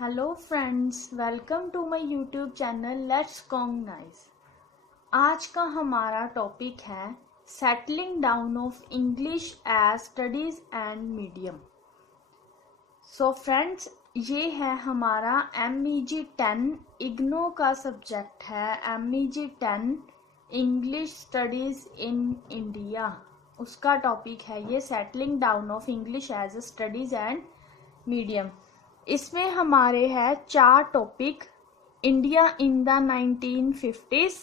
Hello friends, welcome to my YouTube channel let's cognize. आज का हमारा टॉपिक है settling down of English as studies and medium. So friends, ये है हमारा MEG 10 इग्नो का सब्जेक्ट है। MEG 10 English studies in India, उसका टॉपिक है ये settling down of English as studies and medium. इसमें हमारे है 4 topic: India in the 1950s,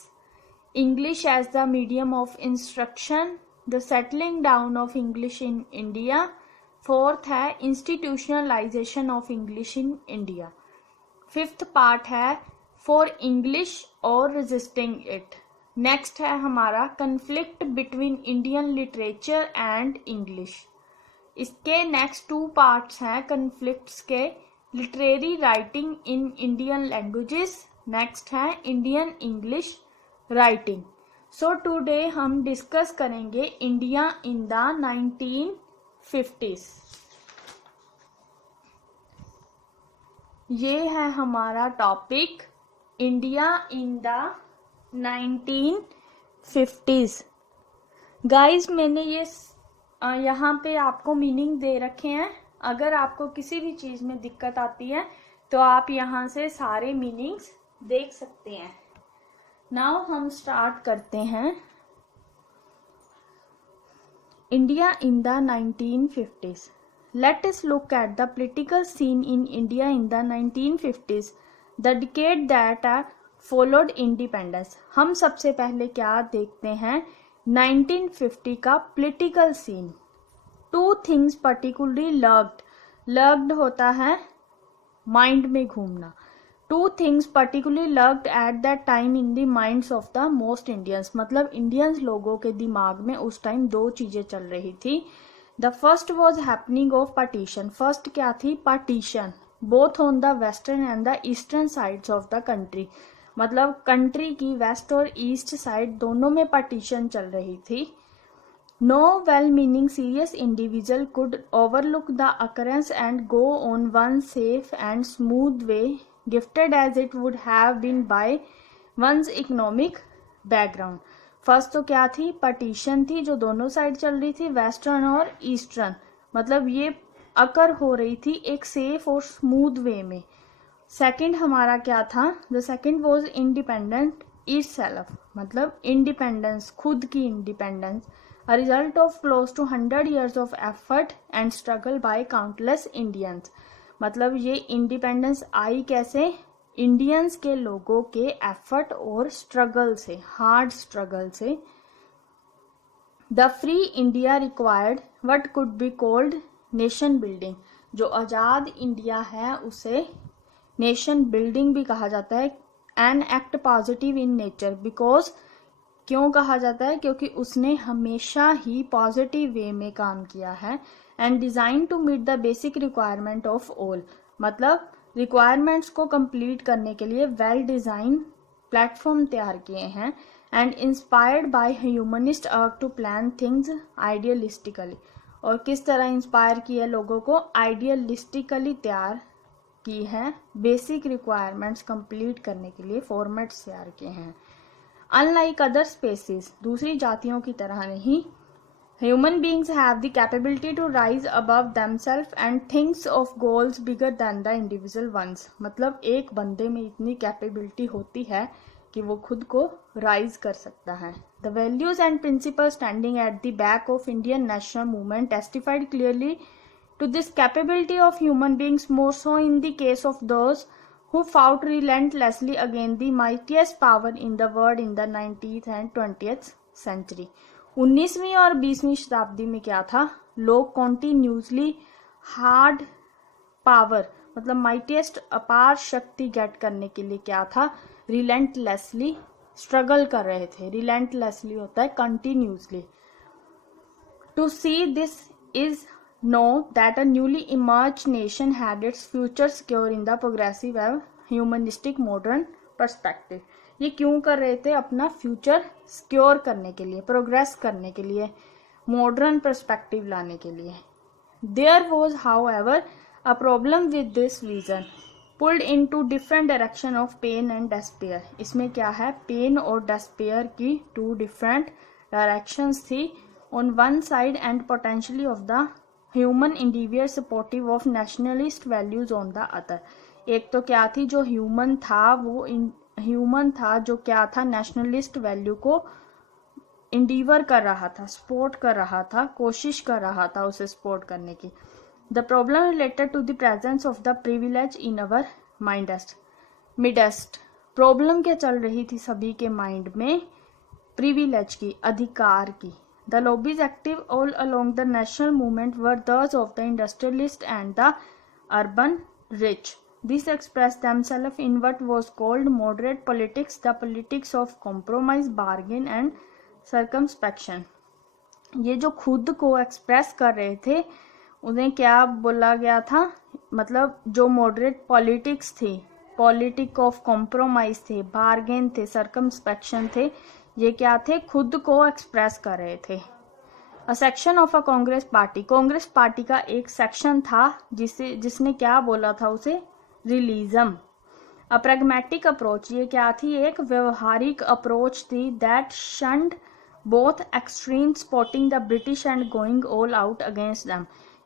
English as the medium of instruction, the settling down of English in India, fourth है institutionalisation of English in India, fifth part है for English और resisting it. Next है हमारा conflict between Indian literature and English. इसके next 2 parts हैं conflicts के: literary writing in Indian languages, next है Indian English writing. So today हम discuss करेंगे इंडिया इन द 1950s। ये है हमारा topic India in the 1950s। Guys, मैंने ये यहाँ पे आपको मीनिंग दे रखे हैं। अगर आपको किसी भी चीज में दिक्कत आती है तो आप यहाँ से सारे मीनिंग्स देख सकते हैं। नाउ हम स्टार्ट करते हैं India in the 1950s। Let us look at the political scene in India in the 1950s, the decade that followed independence. हम सबसे पहले क्या देखते हैं 1950 का political scene. 2 things particularly lurked होता है माइंड में घूमना। 2 things particularly lurked at that time in the minds of the most Indians, मतलब इंडियंस लोगों के दिमाग में उस टाइम 2 चीजें चल रही थी। The first was happening of partition. First क्या थी? Partition, both on the western and the eastern sides of the country, मतलब कंट्री की वेस्ट और ईस्ट साइड दोनों में पार्टीशन चल रही थी। No well-meaning serious individual could overlook the occurrence and go on one safe and smooth way, gifted as it would have been by one's economic background. First तो क्या थी? Partition थी जो दोनों साइड चल रही थी, वेस्टर्न और ईस्टर्न, मतलब ये अकर हो रही थी एक सेफ और स्मूथ वे में। सेकंड हमारा क्या था? The second was independent itself, मतलब इंडिपेंडेंस, खुद की independence, a result of close to 100 years of effort and struggle by countless Indians। मतलब ये इंडिपेंडेंस आई कैसे? इंडियंस के लोगों के एफर्ट और स्ट्रगल से, हार्ड स्ट्रगल से। The free India required what could be called nation building. जो आजाद इंडिया है उसे नेशन बिल्डिंग भी कहा जाता है। An act positive in nature, because क्यों कहा जाता है? क्योंकि उसने हमेशा ही पॉजिटिव वे में काम किया है। And design to meet the basic requirement of all, मतलब रिक्वायरमेंट्स को कंप्लीट करने के लिए वेल डिजाइन प्लेटफॉर्म तैयार किए हैं। And inspired by humanist urge to plan things idealistically. और किस तरह इंस्पायर किया लोगों को? आइडियलिस्टिकली तैयार की है, बेसिक रिक्वायरमेंट्स कंप्लीट करने के लिए फॉर्मेट्स तैयार किए हैं। Unlike other species, दूसरी जातियों की तरह नहीं, human beings have the capability to rise above themselves and thinks of goals bigger than the individual ones। मतलब एक बंदे में इतनी कैपेबिलिटी होती है कि वो खुद को राइज कर सकता है। The values and principles standing at the back of Indian national movement testified clearly to this capability of human beings, more so in the case of those who fought relentlessly against the mightiest power in the world in the 19th and 20th century। 19वीं और 20वीं शताब्दी में क्या था? लोग continuously hard power, मतलब mightiest अपार शक्ति गेट करने के लिए क्या था? रिलेंटलेसली स्ट्रगल कर रहे थे। रिलेंटलेसली होता है continuously. To see this is know that a newly emerged nation had its future secure in the progressive and humanistic modern perspective। ये क्यों कर रहे थे? अपना फ्यूचर सिक्योर करने के लिए, प्रोग्रेस करने के लिए, मॉडर्न पर्सपेक्टिव लाने के लिए। There was, however, a problem with this vision. Pulled into different direction of pain and despair. इसमें क्या है, पेन और डेस्पेयर की टू डिफरेंट डायरेक्शंस थी on one side and potentially of the human individual supportive of nationalist values on the other. एक तो क्या थी, जो ह्यूमन था वो ह्यूमन था जो क्या था, नेशनलिस्ट वैल्यू को इंडिवर कर रहा था, सपोर्ट कर रहा था, कोशिश कर रहा था उसे सपोर्ट करने की। The problem related to the presence of the privilege in our midst. Problem क्या चल रही थी सभी के माइंड में, प्रिविलेज की, अधिकार की। The lobbies active all along the national movement were those of the industrialist and the urban rich. This expressed themselves in what was called moderate politics, the politics of compromise, bargain and circumspection। ये जो खुद को express कर रहे थे उन्हें क्या बोला गया था, मतलब जो मॉडरेट पॉलिटिक्स थी, पॉलिटिक ऑफ कॉम्प्रोमाइज थे, बार्गेन थे, सर्कमस्पेक्शन थे, ये क्या थे, खुद को एक्सप्रेस कर रहे थे। A section of a Congress party, Congress party का एक सेक्शन था जिसने क्या बोला था उसे, रिलीजम। अ प्रैग्मेटिक अप्रोच, ये क्या थी, एक व्यवहारिक अप्रोच थी। That शंड both extreme supporting the British and going all out against them.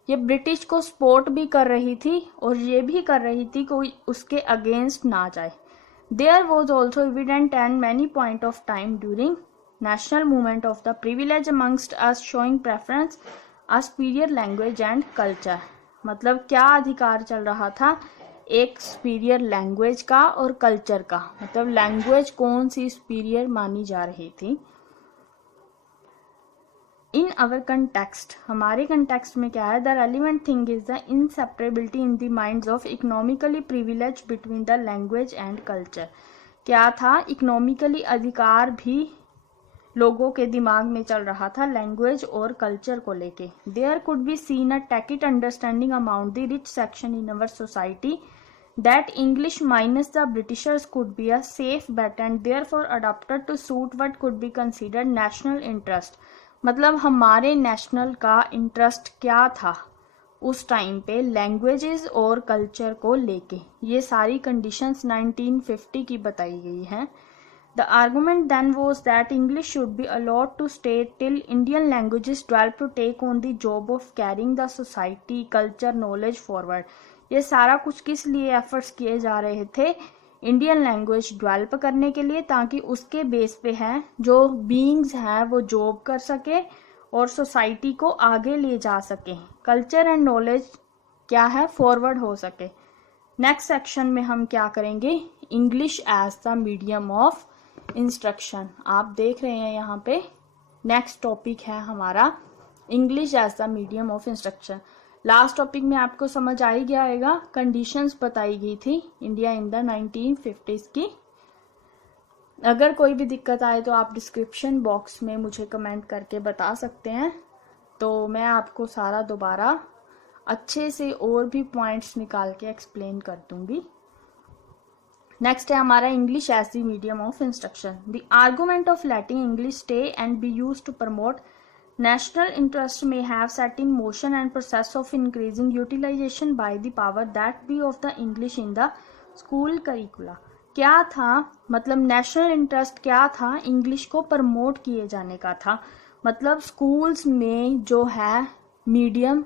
ये ब्रिटिश को सपोर्ट भी कर रही थी और ये भी कर रही थी कोई उसके अगेंस्ट ना जाए। There was also evident and many point of time during national movement of the privilege amongst us showing preference a superior language and culture। मतलब क्या अधिकार चल रहा था, एक सुपीरियर लैंग्वेज का और कल्चर का, मतलब लैंग्वेज कौन सी सुपीरियर मानी जा रही थी। इन अवर कंटेक्स्ट, हमारे कंटेक्स्ट में क्या है, the relevant thing is the inseparability in the minds of economically privilege between the language and culture. क्या था, इकोनॉमिकली अधिकार भी लोगों के दिमाग में चल रहा था लैंग्वेज और कल्चर को लेके। There could be seen a tacit understanding amount the rich section in our society that English minus the Britishers could be a safe bet and therefore adopted to suit what could be considered national interest. मतलब हमारे national का interest क्या था उस time पे languages और culture को लेके। ये सारी कंडीशंस 1950 की बताई गई हैं। The argument then was that English should be allowed to stay till Indian languages develop to take on the job of carrying the society, culture, knowledge forward। ये सारा कुछ किस लिए एफर्ट्स किए जा रहे थे, इंडियन लैंग्वेज डेवलप करने के लिए, ताकि उसके बेस पे है जो बीइंग्स हैं वो जॉब कर सके और सोसाइटी को आगे ले जा सके, कल्चर एंड नॉलेज क्या है, फॉरवर्ड हो सके। नेक्स्ट सेक्शन में हम क्या करेंगे, English as the medium of instruction. आप देख रहे हैं यहाँ पे नेक्स्ट टॉपिक है हमारा English as the medium of instruction. Last topic में आपको समझ आ ही गया होगा, कंडीशंस बताई गई थी इंडिया इन द 1950s की। अगर कोई भी दिक्कत आए तो आप डिस्क्रिप्शन बॉक्स में मुझे कमेंट करके बता सकते हैं, तो मैं आपको सारा दोबारा अच्छे से और भी पॉइंट्स निकाल के एक्सप्लेन कर दूंगी। नेक्स्ट है हमारा English as the medium of instruction. The argument of letting English stay and be use to promote national interest may have set in motion and process of increasing utilization by the power that be of the English in the school curricula। क्या था, मतलब national interest क्या था, English को promote किए जाने का था, मतलब स्कूल्स में जो है मीडियम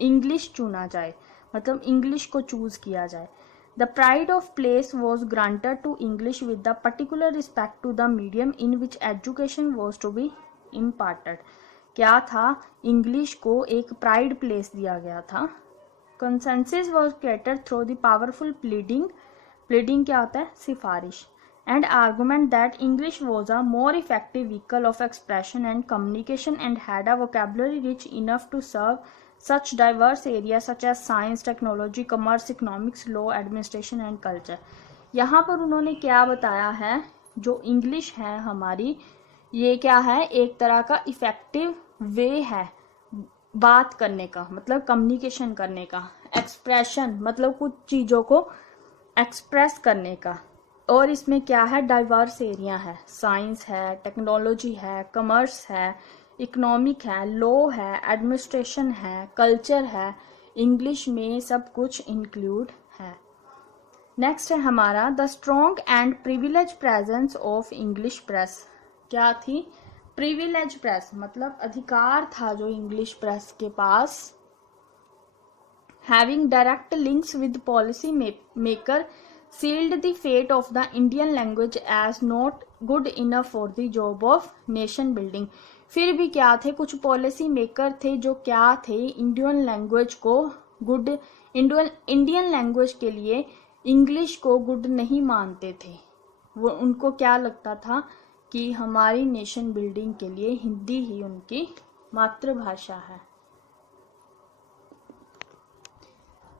इंग्लिश चुना जाए, मतलब इंग्लिश को चूज किया जाए। The pride of place was granted to English with the particular respect to the medium in which education was to be imparted। क्या था, इंग्लिश को एक प्राइड प्लेस दिया गया था। Consensus was created through the powerful pleading, pleading क्या होता है, सिफारिश, and argument that English was a more effective vehicle of expression and communication and had a vocabulary rich enough to serve such diverse areas such as science, technology, commerce, economics, law, administration and culture। यहाँ पर उन्होंने क्या बताया है, जो English है हमारी, ये क्या है, एक तरह का इफेक्टिव वे है बात करने का, मतलब कम्युनिकेशन करने का, एक्सप्रेशन मतलब कुछ चीज़ों को एक्सप्रेस करने का, और इसमें क्या है, डाइवर्स एरिया है, साइंस है, टेक्नोलॉजी है, कमर्स है, इकोनॉमिक है, लॉ है, एडमिनिस्ट्रेशन है, कल्चर है, इंग्लिश में सब कुछ इंक्लूड है। नेक्स्ट है हमारा the strong and privilege presence of English press. क्या थी? प्रिविलेज प्रेस, मतलब अधिकार था जो इंग्लिश प्रेस के पास। Having direct links with policy maker sealed the fate of the Indian language as not good enough for the job of nation building। फिर भी क्या थे? कुछ पॉलिसी मेकर थे जो क्या थे? इंडियन लैंग्वेज को गुड, इंडियन लैंग्वेज के लिए इंग्लिश को गुड नहीं मानते थे। वो उनको क्या लगता था कि हमारी नेशन बिल्डिंग के लिए हिंदी ही उनकी मातृभाषा है।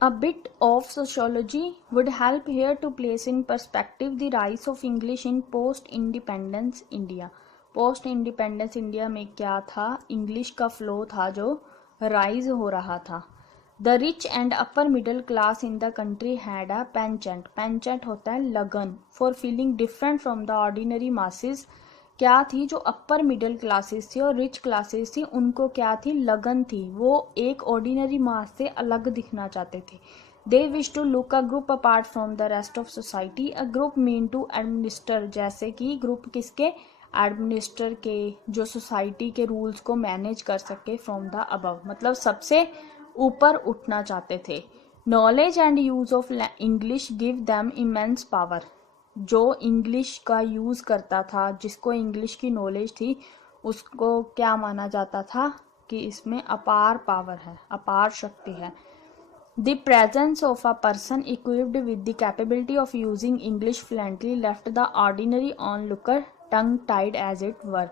A bit of sociology would help here to place in perspective the rise of English in post-independence India। post-independence India में क्या था? इंग्लिश का फ्लो था जो राइज हो रहा था। The rich and upper middle class in the country had a penchant। penchant होता है लगन, for feeling different from the ordinary masses। क्या थी? जो अपर मिडिल क्लासेस थी और रिच क्लासेस थी उनको क्या थी? लगन थी, वो एक ऑर्डिनरी मास से अलग दिखना चाहते थे। They wish to look a group apart from the rest of society. A group mean to administer, जैसे कि ग्रुप किसके? एडमिनिस्टर के, जो सोसाइटी के रूल्स को मैनेज कर सके फ्रॉम द अबव, मतलब सबसे ऊपर उठना चाहते थे। Knowledge and use of English give them immense power. जो इंग्लिश का यूज़ करता था, जिसको इंग्लिश की नॉलेज थी, उसको क्या माना जाता था कि इसमें अपार पावर है, अपार शक्ति है। The presence of a person equipped with the capability of using English fluently left the ordinary onlooker tongue tied as it were.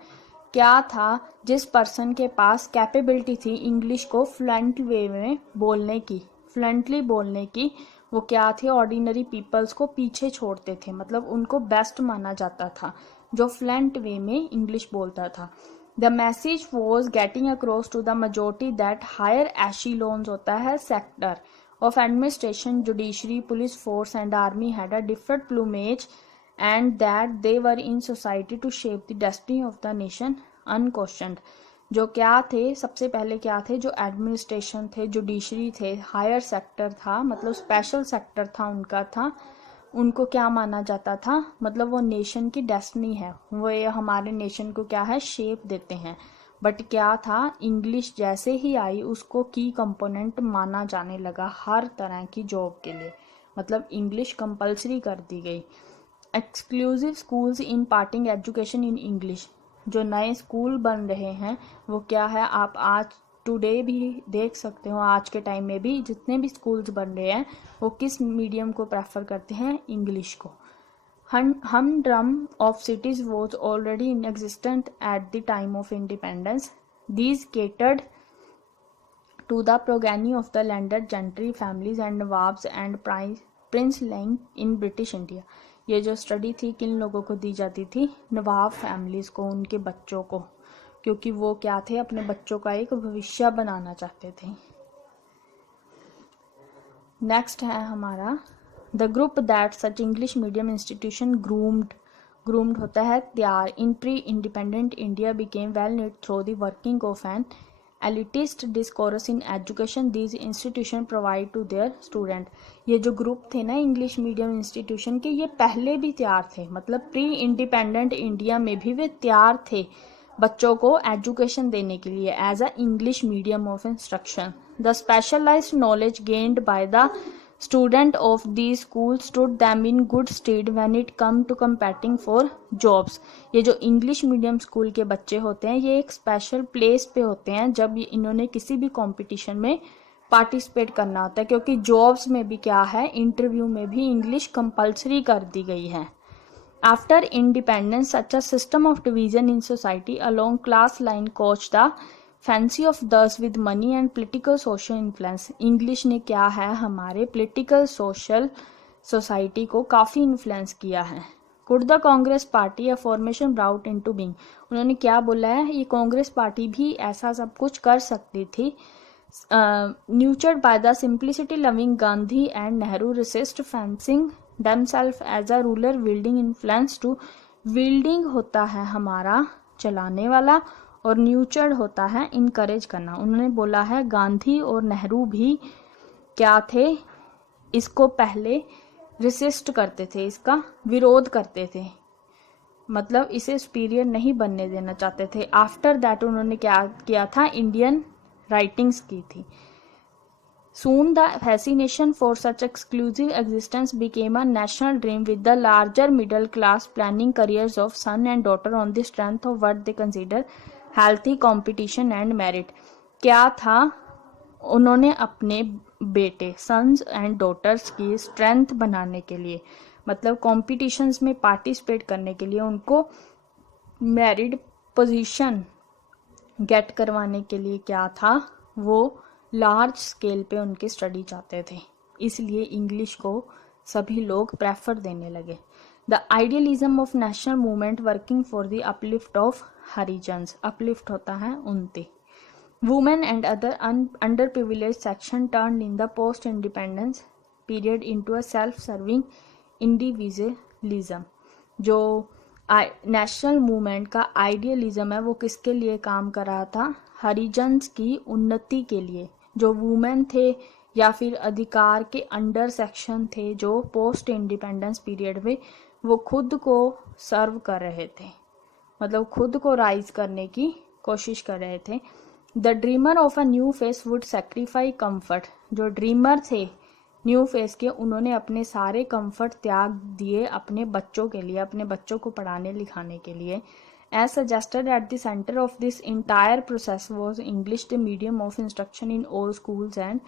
क्या था? जिस पर्सन के पास कैपेबिलिटी थी इंग्लिश को फ्लुएंट वे में बोलने की, फ्लुएंटली बोलने की, वो क्या थे? ऑर्डिनरी पीपल्स को पीछे छोड़ते थे, मतलब उनको बेस्ट माना जाता था जो फ्लुएंट वे में इंग्लिश बोलता था। The message was getting across to the majority that higher echelons होता है sector of administration, judiciary, police force and army had a different plumage and that they were in society to shape the destiny of the nation unquestioned. जो क्या थे? सबसे पहले क्या थे? जो एडमिनिस्ट्रेशन थे, जुडिशरी थे, हायर सेक्टर था, मतलब स्पेशल सेक्टर था उनका था, उनको क्या माना जाता था? मतलब वो नेशन की डेस्टिनी है, वो ये हमारे नेशन को क्या है? शेप देते हैं। बट क्या था? इंग्लिश जैसे ही आई उसको की कंपोनेंट माना जाने लगा हर तरह की जॉब के लिए, मतलब इंग्लिश कंपल्सरी कर दी गई। Exclusive schools imparting education in English. जो नए स्कूल बन रहे हैं वो क्या है? आप आज टुडे भी देख सकते हो, आज के टाइम में भी जितने भी स्कूल्स बन रहे हैं वो किस मीडियम को प्रेफर करते हैं? इंग्लिश को। humdrum of cities was already in existence at the time of independence. These catered to the progeny of the landed gentry families and nawabs and princeling in British India। ये जो study थी किन लोगों को दी जाती थी? नवाब families को, उनके बच्चों को, क्योंकि वो क्या थे? अपने बच्चों का एक भविष्य बनाना चाहते थे। नेक्स्ट है हमारा the group that such English medium institution groomed होता है तैयार in pre independent India became well need through the working of an elitist discourse in education these institution provide to their student. ये जो group थे ना English medium institution के, ये पहले भी तैयार थे, मतलब प्री इंडिपेंडेंट इंडिया में भी वे तैयार थे बच्चों को एजुकेशन देने के लिए as a English medium of instruction. The specialized knowledge gained by the student of these schools stood them in good stead when it come to competing for jobs। ये जो इंग्लिश मीडियम स्कूल के बच्चे होते हैं ये एक special place पे होते हैं जब इन्होंने किसी भी कंपटीशन में पार्टिसिपेट करना होता है, क्योंकि जॉब्स में भी क्या है? इंटरव्यू में भी इंग्लिश कंपल्सरी कर दी गई है। After independence such a system of division in society along class line coach the fancy of those with money and political social influence. English ने क्या है? हमारे पोलिटिकल सोशल सोसाइटी को काफ़ी इन्फ्लुएंस किया है। Could the Congress party a formation brought into being. उन्होंने क्या बोला है? ये कांग्रेस पार्टी भी ऐसा सब कुछ कर सकती थी। Nurtured by the simplicity loving Gandhi and Nehru resist fancying themselves as a ruler wielding influence to। wielding होता है हमारा चलाने वाला और न्यूचर्ड होता है इनकरेज करना। उन्होंने बोला है गांधी और नेहरू भी क्या थे? इसको पहले रेसिस्ट करते थे, इसका विरोध करते थे, मतलब इसे सुपीरियर नहीं बनने देना चाहते थे। आफ्टर दैट उन्होंने क्या किया था, इंडियन राइटिंग्स की थी। Soon the fascination for such exclusive existence became a national dream, with the larger middle class planning careers of son and daughter on the strength of what they consider healthy competition and merit. क्या था, उन्होंने अपने बेटे sons and daughters की strength बनाने के लिए, मतलब कॉम्पिटिशन्स में पार्टिसिपेट करने के लिए, उनको मेरिट पोजीशन गेट करवाने के लिए क्या था, वो लार्ज स्केल पे उनकी स्टडी चाहते थे, इसलिए इंग्लिश को सभी लोग प्रेफर देने लगे। The idealism of national movement working for the uplift of Harijans, uplift होता है उन्नति, women and other under privilege section turn in the post independence period into a self serving individualism. जो national movement का idealism है वो किसके लिए काम कर रहा था, हरिजन्स की उन्नति के लिए। जो वुमेन थे या फिर अधिकार के अंडर सेक्शन थे जो पोस्ट इंडिपेंडेंस पीरियड में, वो खुद को सर्व कर रहे थे, मतलब खुद को राइज करने की कोशिश कर रहे थे। The dreamer of a new face would sacrifice comfort, जो ड्रीमर थे न्यू फेस के, उन्होंने अपने सारे कंफर्ट त्याग दिए अपने बच्चों के लिए, अपने बच्चों को पढ़ाने लिखाने के लिए। As suggested, at the center of this entire process was English, the medium of instruction in all schools and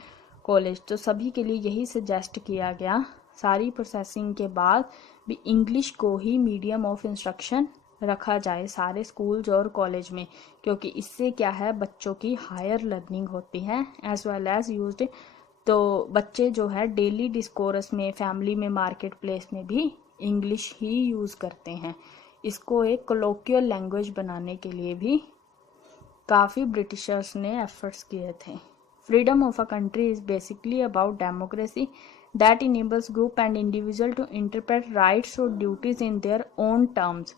college. तो सभी के लिए यही सजेस्ट किया गया सारी प्रोसेसिंग के बाद भी इंग्लिश को ही मीडियम ऑफ इंस्ट्रक्शन रखा जाए सारे स्कूल्स और कॉलेज में, क्योंकि इससे क्या है, बच्चों की हायर लर्निंग होती है एज वेल एज यूज्ड। तो बच्चे जो है डेली डिस्कोर्स में, फैमिली में, मार्केट प्लेस में भी इंग्लिश ही यूज़ करते हैं। इसको एक कोलोकियल लैंग्वेज बनाने के लिए भी काफ़ी ब्रिटिशर्स ने एफर्ट्स किए थे। Freedom of a country is basically about democracy that enables group and individual to interpret rights और duties in their own terms.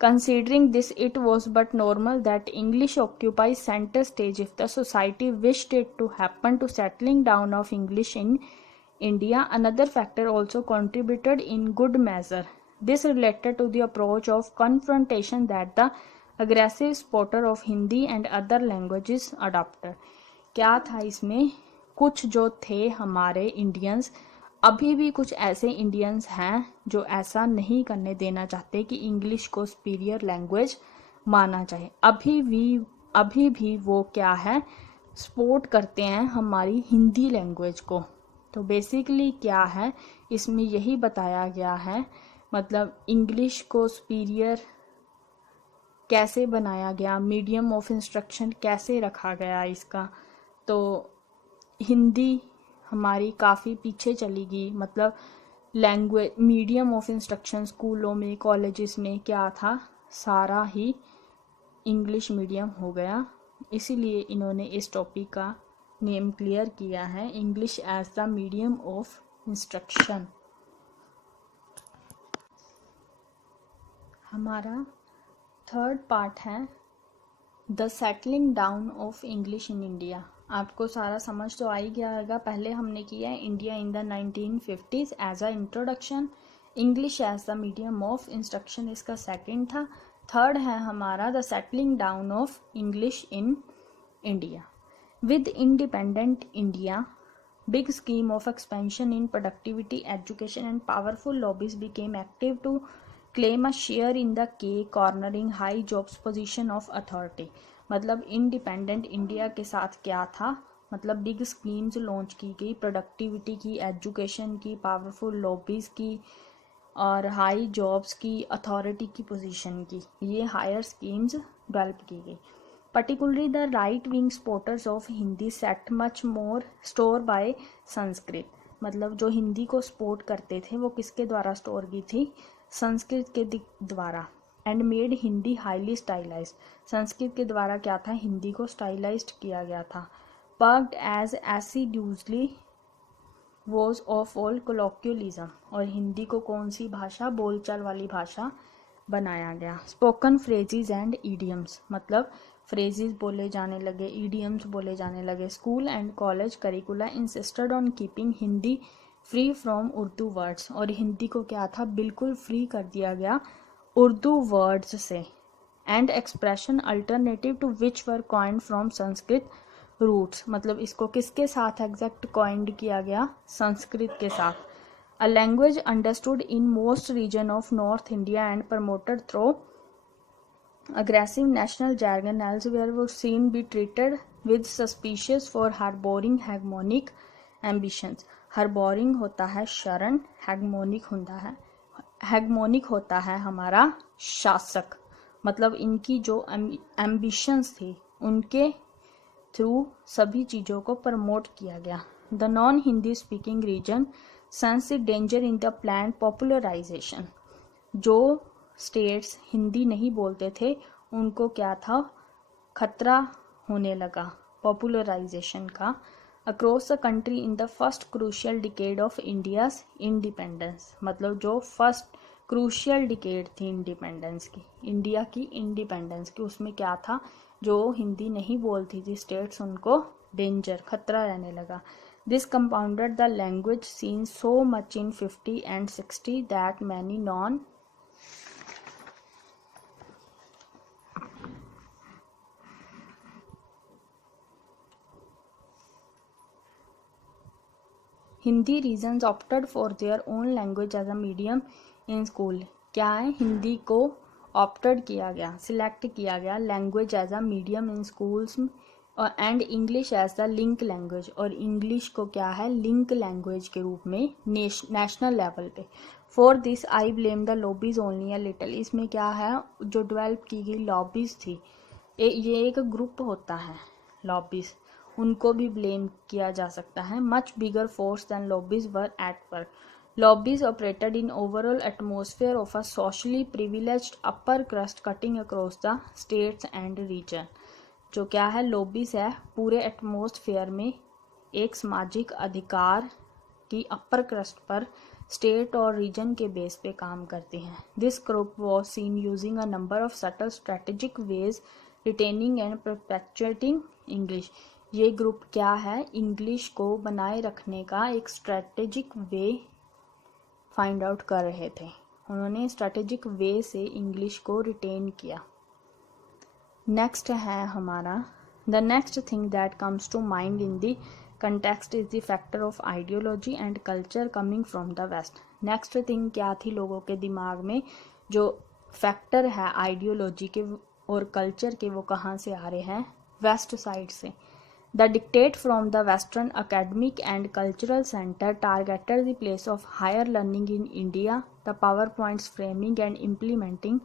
Considering this, it was but normal that English occupies center stage if the society wished it to happen to settling down of English in India. Another factor also contributed in good measure. This related to the approach of confrontation that the aggressive supporter of Hindi and other languages adopted. क्या था इसमें, कुछ जो थे हमारे Indians, अभी भी कुछ ऐसे इंडियंस हैं जो ऐसा नहीं करने देना चाहते कि इंग्लिश को सुपीरियर लैंग्वेज माना जाए। अभी भी वो क्या है, सपोर्ट करते हैं हमारी हिंदी लैंग्वेज को। तो बेसिकली क्या है, इसमें यही बताया गया है, मतलब इंग्लिश को सुपीरियर कैसे बनाया गया, मीडियम ऑफ इंस्ट्रक्शन कैसे रखा गया इसका। तो हिंदी हमारी काफ़ी पीछे चली गई, मतलब लैंग्वेज मीडियम ऑफ इंस्ट्रक्शन स्कूलों में, कॉलेजेस में क्या था, सारा ही इंग्लिश मीडियम हो गया। इसीलिए इन्होंने इस टॉपिक का नेम क्लियर किया है, English as the medium of instruction. हमारा थर्ड पार्ट है the settling down of English in India. आपको सारा समझ तो आ ही गया होगा। पहले हमने किया है India in the 1950s as a introduction, English as the medium of instruction इसका सेकंड था। थर्ड है हमारा the settling down of English in India. With independent India, big scheme of expansion in productivity, education and powerful lobbies became active to claim a share in the cake, cornering high jobs position of authority. मतलब independent India के साथ क्या था, मतलब big schemes launch की गई, productivity की, education की, पावरफुल लॉबीज़ की और हाई जॉब्स की, अथॉरिटी की पोजीशन की, ये हायर स्कीम्स डेवलप की गई। Particularly the right-wing supporters of Hindi set much more store by Sanskrit, मतलब जो हिंदी को सपोर्ट करते थे वो किसके द्वारा स्टोर की थी, संस्कृत के द्वारा। And made Hindi highly stylised, Sanskrit के द्वारा क्या था, हिंदी को स्टाइलाइज्ड किया गया था। पर्क्ड एज एसिड्यूजली वॉज ऑफ ऑल कोलोक्यूलिज्म, और हिंदी को कौन सी भाषा, बोलचाल वाली भाषा बनाया गया। स्पोकन फ्रेजेस एंड ईडियम्स, मतलब फ्रेजेस बोले जाने लगे, ईडियम्स बोले जाने लगे। School and college करिकुला insisted on keeping Hindi free from Urdu words, और हिंदी को क्या था, बिल्कुल फ्री कर दिया गया उर्दू वर्ड्स से, and expression alternative to which were coined from Sanskrit roots, मतलब इसको किसके साथ एग्जैक्ट कॉइंड किया गया, संस्कृत के साथ. A language understood in most region of North India and promoted through aggressive national jargon elsewhere was seen be treated with suspicious for harboring hegemonic ambitions. harboring होता है शरण, हेगमोनिक होता है हमारा शासक, मतलब इनकी जो एम्बिशंस थी उनके थ्रू सभी चीज़ों को प्रमोट किया गया. The non Hindi speaking region sense danger in the plan popularization. जो स्टेट्स हिंदी नहीं बोलते थे उनको क्या था, खतरा होने लगा पॉपुलराइजेशन का. Across the country in the first crucial decade of India's independence, मतलब जो फर्स्ट क्रूशियल डिकेड थी इंडिपेंडेंस की, इंडिया की इंडिपेंडेंस की, उसमें क्या था, जो हिंदी नहीं बोलती थी स्टेट्स उनको डेंजर, खतरा रहने लगा. This compounded the language scene so much in 50 and 60 that many non Hindi regions opted for their own language as a medium in school. क्या है, हिंदी को ऑप्टेड किया गया, सिलेक्ट किया गया language as a medium in schools, and English as the link language, और English को क्या है, लिंक लैंग्वेज के रूप में नेशनल लेवल पे. For this I blame the lobbies only a little. इसमें क्या है, जो डेवलप की गई लॉबीज थी, ये एक ग्रुप होता है लॉबीज, उनको भी ब्लेम किया जा सकता है. Much bigger force than lobbies were at work. Lobbies operated in overall atmosphere of a socially privileged upper crust cutting across the states and region. जो क्या है, लॉबीज है, पूरे एटमोसफेयर में एक सामाजिक अधिकार की अपर क्रस्ट पर स्टेट और रीजन के बेस पे काम करती हैं. This group was seen using a number of subtle strategic ways retaining and perpetuating English. ये ग्रुप क्या है, इंग्लिश को बनाए रखने का एक स्ट्रेटेजिक वे फाइंड आउट कर रहे थे. उन्होंने स्ट्रेटेजिक वे से इंग्लिश को रिटेन किया. नेक्स्ट है हमारा, the next thing that comes to mind in the context is the factor of ideology and culture coming from the west. Next thing क्या थी लोगों के दिमाग में, जो फैक्टर है आइडियोलॉजी के और कल्चर के, वो कहाँ से आ रहे हैं, वेस्ट साइड से. The dictate from the Western academic and cultural center targeted the place of higher learning in India, the PowerPoint's framing and implementing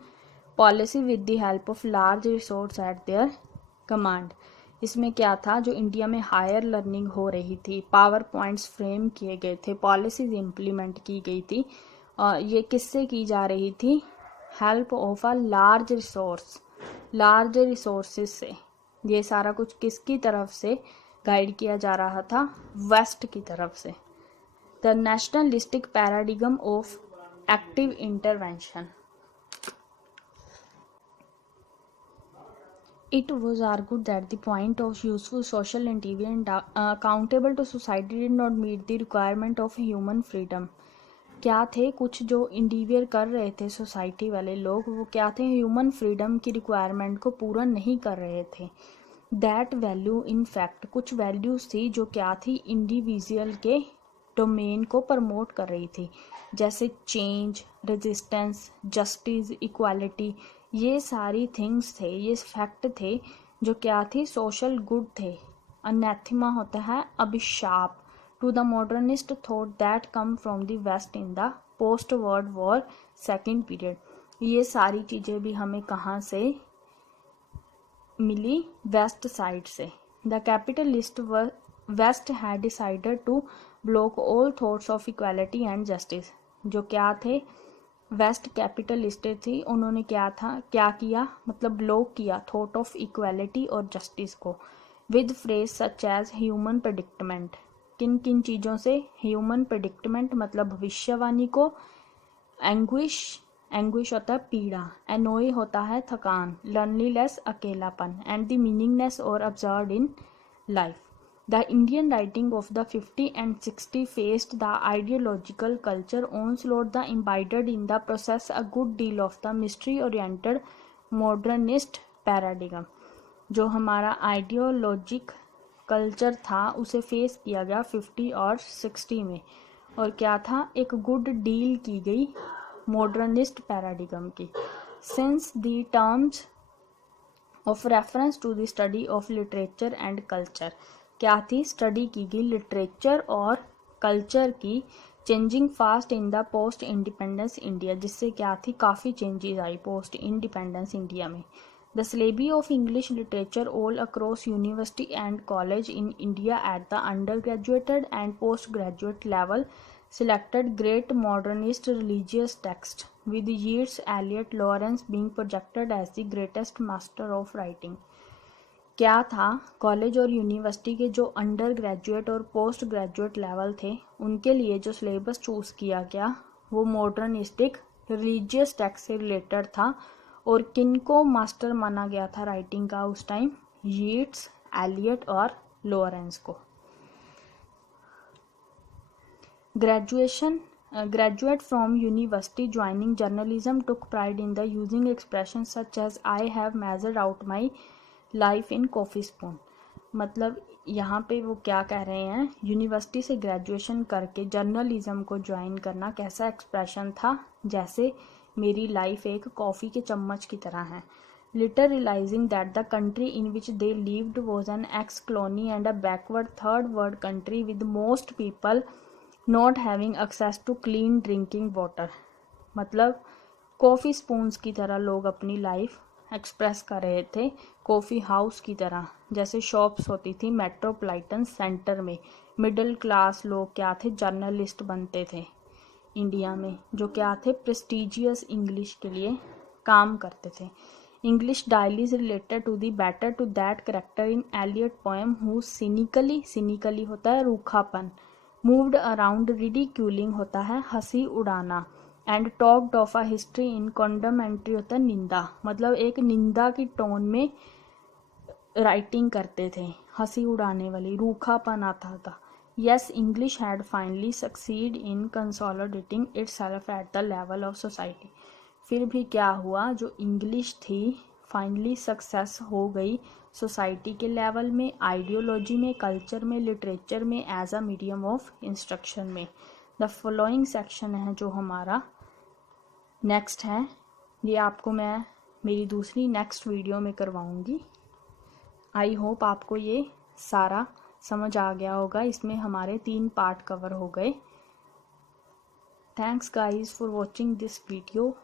policy with the help of large resources at their command. इसमें क्या था, जो India में higher learning हो रही थी, power points frame किए गए थे, पॉलिसीज इम्प्लीमेंट की गई थी, ये किससे की जा रही थी, help of a large resources से. ये सारा कुछ किसकी तरफ से गाइड किया जा रहा था, वेस्ट की तरफ से. The nationalistic paradigm of active intervention. It was argued that the point of useful social endeavor and accountable to society did not meet the requirement of human freedom. क्या थे, कुछ जो इंडिवियर कर रहे थे सोसाइटी वाले लोग, वो क्या थे, ह्यूमन फ्रीडम की रिक्वायरमेंट को पूरा नहीं कर रहे थे. दैट वैल्यू इन फैक्ट, कुछ वैल्यूज थी जो क्या थी, इंडिविजुअल के डोमेन को प्रमोट कर रही थी, जैसे चेंज, रेजिस्टेंस, जस्टिस, इक्वालिटी. ये सारी थिंग्स थे, ये फैक्ट थे जो क्या थी, सोशल गुड थे. अनैथिमा होता है अभिशाप to the modernist thought that come from the west in the post world war second period. ये सारी चीज़ें भी हमें कहाँ से मिली, वेस्ट साइड से. The capitalist west had decided to block all thoughts of equality and justice. जो क्या थे, वेस्ट कैपिटलिस्ट थी, उन्होंने क्या किया, मतलब ब्लॉक किया थॉट ऑफ इक्वालिटी और जस्टिस को with phrase such as human predicament. किन किन चीज़ों से, ह्यूमन प्रेडिक्टमेंट मतलब भविष्यवाणी को, एंग्विश होता है पीड़ा, एनोई होता है थकान, लर्नीलेस अकेलापन, एंड द मीनिंगनेस और absurd in life. The Indian writing of the 50 and 60 faced the ideological culture onslaught that imbibed in the process a good deal of the mystery-oriented modernist paradigm. जो हमारा आइडियोलॉजिक कल्चर था उसे फेस किया गया 50 और 60 में, और क्या था, एक गुड डील की गई मॉडर्निस्ट पैराडिगम की. Since the terms of reference to the study of literature and culture, क्या थी, स्टडी की गई लिटरेचर और कल्चर की, changing fast in the post independence India, जिससे क्या थी, काफ़ी चेंजेस आई पोस्ट इंडिपेंडेंस इंडिया में. The syllabi of English literature all across university and college in India at the undergraduate and postgraduate level selected great modernist religious texts, with Yeats, Eliot, Lawrence being projected as the greatest master of writing. क्या था, college और university के जो under graduate और post graduate level थे उनके लिए जो सिलेबस चूज़ किया गया वो मॉडर्निस्टिक रिलीजियस टेक्स्ट से रिलेटेड था. और किनको मास्टर माना गया था राइटिंग का उस टाइम, यीट्स, एलियट और लॉरेंस को. Graduate from university joining journalism took pride in the using expression such as I have measured out my life in coffee spoon. मतलब यहाँ पे वो क्या कह रहे हैं, यूनिवर्सिटी से ग्रेजुएशन करके जर्नलिज्म को ज्वाइन करना कैसा एक्सप्रेशन था, जैसे मेरी लाइफ एक कॉफ़ी के चम्मच की तरह है. Later realizing that the country in which they lived was an ex colony and a backward third world country with most people not having access to clean drinking water. मतलब coffee spoons की तरह लोग अपनी life express कर रहे थे, coffee house की तरह, जैसे शॉप्स होती थी मेट्रोपॉलिटन सेंटर में. मिडिल क्लास लोग क्या थे, जर्नलिस्ट बनते थे इंडिया में, जो क्या थे, प्रेस्टिजियस इंग्लिश के लिए काम करते थे. English dailies related to the better to that character in Eliot poem who cynically होता है रूखापन, मूव्ड अराउंड रिडिक्यूलिंग होता है हंसी उड़ाना, and talked of a history in condemnatory होता है निंदा, मतलब एक निंदा की टोन में राइटिंग करते थे, हंसी उड़ाने वाली, रूखापन आता था. Yes, English had finally succeeded in consolidating itself at the level of society. फिर भी क्या हुआ, जो इंग्लिश थी फाइनली सक्सेस हो गई सोसाइटी के लेवल में, आइडियोलॉजी में, कल्चर में, लिटरेचर में, as a medium of instruction में. द फॉलोइंग सेक्शन है जो हमारा नेक्स्ट है, ये आपको मैं मेरी दूसरी नेक्स्ट वीडियो में करवाऊँगी. आई होप आपको ये सारा समझ आ गया होगा. इसमें हमारे 3 पार्ट कवर हो गए. Thanks guys for watching this video.